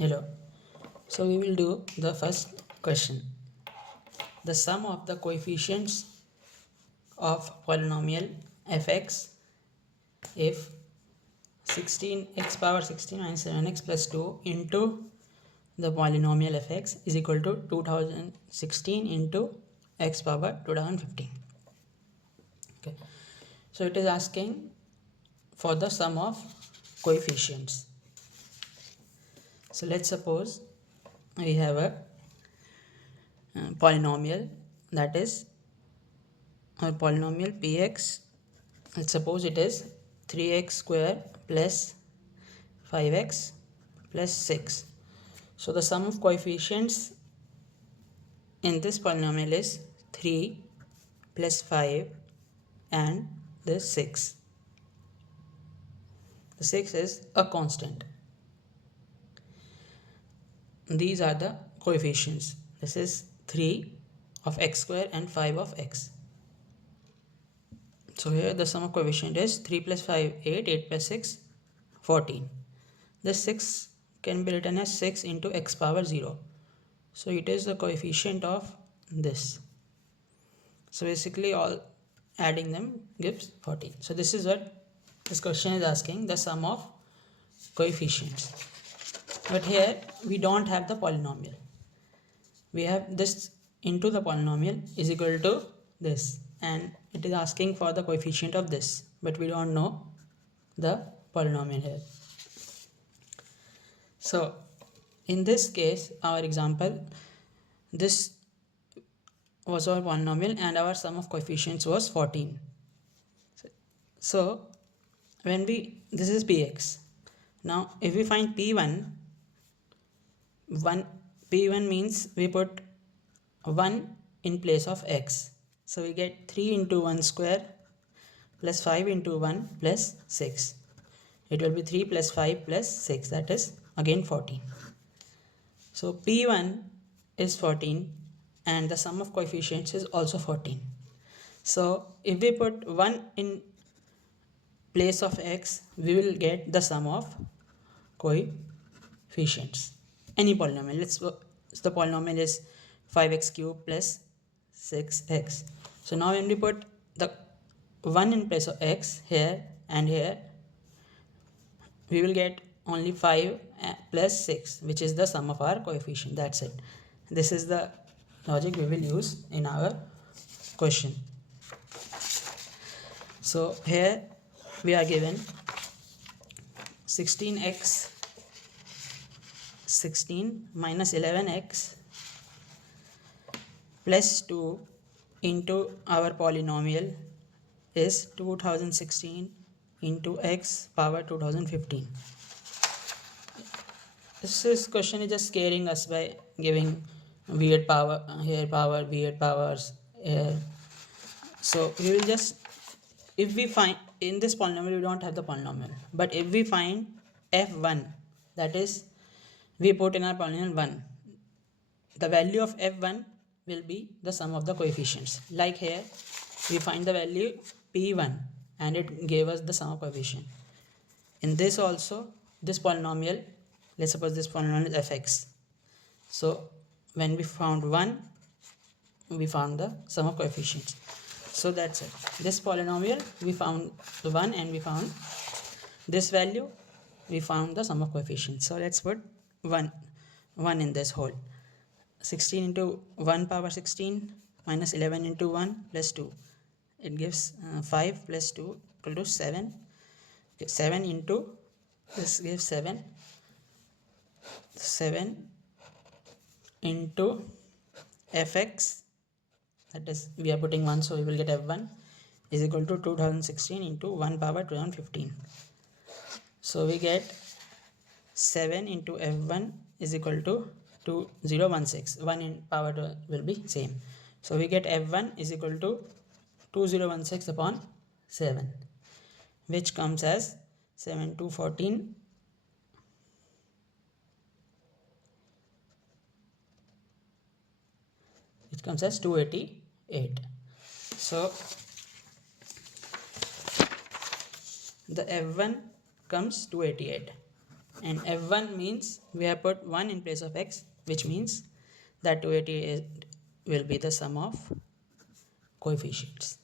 Hello. So we will do the first question. The sum of the coefficients of polynomial fx if 16x power 16 minus 7x plus 2 into the polynomial fx is equal to 2016 into x power 2015. Okay. So it is asking for the sum of coefficients. So let's suppose we have a polynomial, that is our polynomial px. Let's suppose it is 3x square plus 5x plus 6. So the sum of coefficients in this polynomial is 3 plus 5 and the 6. The 6 is a constant. These are the coefficients. This is 3 of x square and 5 of x. So here the sum of coefficient is 3 plus 5 8, 8 plus 6 14. This 6 can be written as 6 into x power 0. So it is the coefficient of this. So basically all adding them gives 14. So this is what this question is asking, the sum of coefficients. But here we don't have the polynomial. We have this into the polynomial is equal to this, and it is asking for the coefficient of this, but we don't know the polynomial here. So in this case, our example, this was our polynomial and our sum of coefficients was 14. So when this is px. Now if we find p1, p1 means we put 1 in place of x. So we get 3 into 1 square plus 5 into 1 plus 6. It will be 3 plus 5 plus 6, that is again 14. So p1 is 14 and the sum of coefficients is also 14. So if we put 1 in place of x, we will get the sum of coefficients. Any polynomial. The polynomial is 5x cube plus 6x. So now when we put the 1 in place of x here and here, we will get only 5 plus 6, which is the sum of our coefficient. That's it. This is the logic we will use in our question. So here we are given 16x 16 minus 11x plus 2 into our polynomial is 2016 into x power 2015. This question is just scaring us by giving weird power here, power, weird powers here. So we will just, if we find in this polynomial we don't have the polynomial, but if we find f1, that is we put in our polynomial 1, the value of f1 will be the sum of the coefficients. Like here we find the value p1 and it gave us the sum of coefficient. In this also, this polynomial, let's suppose this polynomial is fx. So when we found 1, we found the sum of coefficients. So that's it. This polynomial we found 1 and we found this value, we found the sum of coefficients. So let's put 1 in this whole. 16 into 1 power 16 minus 11 into 1 plus 2. It gives 5 plus 2 equal to 7. 7 into this gives 7. 7 into fx, that is we are putting 1, so we will get f1 is equal to 2016 into 1 power 2015. So we get 7 into f1 is equal to 2016. 1 in power 2 will be same. So we get f1 is equal to 2016 upon 7, which comes as 7 to 14, which comes as 288. So the f1 comes 288. and f1 means we have put 1 in place of x, which means that 280 will be the sum of coefficients.